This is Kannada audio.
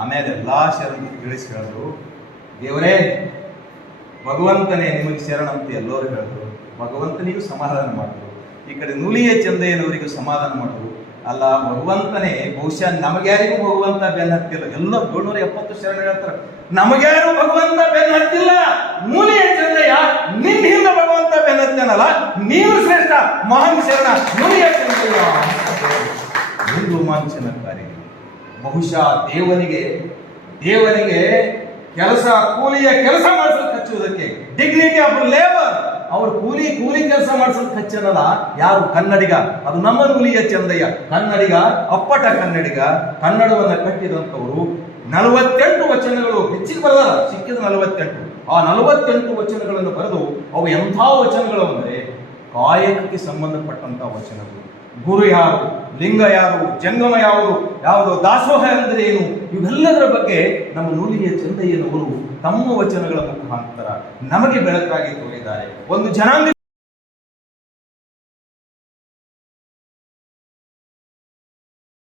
ಆಮೇಲೆ ಎಲ್ಲಾ ಶರಣರು ತಿಳಿಸಿ ಹೇಳಿದ್ರು, ದೇವರೇ, ಭಗವಂತನೇ ನಿಮಗೆ ಶರಣ ಅಂತ ಎಲ್ಲರೂ ಹೇಳಿದ್ರು, ಭಗವಂತನಿಗೂ ಸಮಾಧಾನ ಮಾಡಿದ್ರು. ಈ ಕಡೆ ನುಲಿಯ ಚಂದಯ್ಯನವರಿಗೂ ಸಮಾಧಾನ ಮಾಡಿದ್ರು. ಅಲ್ಲ, ಭಗವಂತನೇ, ಬಹುಶಃ ನಮಗ್ಯಾರಿಗೂ ಭಗವಂತ ಬೆನ್ನ ಹತ್ತಿಲ್ಲ. ಎಲ್ಲ ಏಳ್ನೂರ ಎಪ್ಪತ್ತು ಶರಣ ಹೇಳ್ತಾರೆ ನಮಗ್ಯಾರು ಭಗವಂತ ಬೆನ್ನ ಹತ್ತಿಲ್ಲ. ನುಲಿಯ ಚಂದಯ್ಯ, ನಿನ್ನ ಹಿಂದೆ ಭಗವಂತ ಬೆನ್ನ ಹತ್ತೇನಲ್ಲ ನೀನು ಶ್ರೇಷ್ಠ ಮಹಾನ್ ಶರಣ. ನುಲಿಯ ಚಂದಯ್ಯ. ಇದು ರೋಮಾಂಚನಕಾರಿ. ಬಹುಶಃ ದೇವನಿಗೆ ದೇವನಿಗೆ ಕೆಲಸ, ಕೂಲಿಯ ಕೆಲಸ ಮಾಡಿಸಲು ಹಚ್ಚುವುದಕ್ಕೆ ಡಿಗ್ನಿಟಿ ಆಫ್ ಲೇಬರ್ ಅವರು ಕೂಲಿ ಕೂಲಿ ಕೆಲಸ ಮಾಡಿಸಲು ಹಚ್ಚನಲ್ಲ ಯಾರು? ಕನ್ನಡಿಗ. ಅದು ನಮ್ಮ ನುಲಿಯ ಚಂದಯ್ಯ. ಕನ್ನಡಿಗ, ಅಪ್ಪಟ ಕನ್ನಡಿಗ, ಕನ್ನಡವನ್ನು ಕಟ್ಟಿದಂಥವರು ನಲವತ್ತೆಂಟು ವಚನಗಳು ಹೆಚ್ಚಿಗೆ ಬರಲ್ಲ ಸಿಕ್ಕಿದ ನಲವತ್ತೆಂಟು. ಆ ನಲವತ್ತೆಂಟು ವಚನಗಳನ್ನು ಬರೆದು ಅವು ಎಂಥ ವಚನಗಳು ಅಂದರೆ ಕಾಯಕಕ್ಕೆ ಸಂಬಂಧಪಟ್ಟಂಥ ವಚನಗಳು. ಗುರು ಯಾರು, ಲಿಂಗ ಯಾರು, ಜಂಗಮ ಯಾವುದು ಯಾವುದು ದಾಸೋಹ ಅಂದರೆ ಏನು, ಇವೆಲ್ಲದರ ಬಗ್ಗೆ ನಮ್ಮ ನೂಲಿಯ ಚಂದಯ್ಯನವರು ತಮ್ಮ ವಚನಗಳ ಮುಖಾಂತರ ನಮಗೆ ಬೆಳಕಾಗಿ ತೋರಿದ್ದಾರೆ. ಒಂದು ಜನಾಂಗ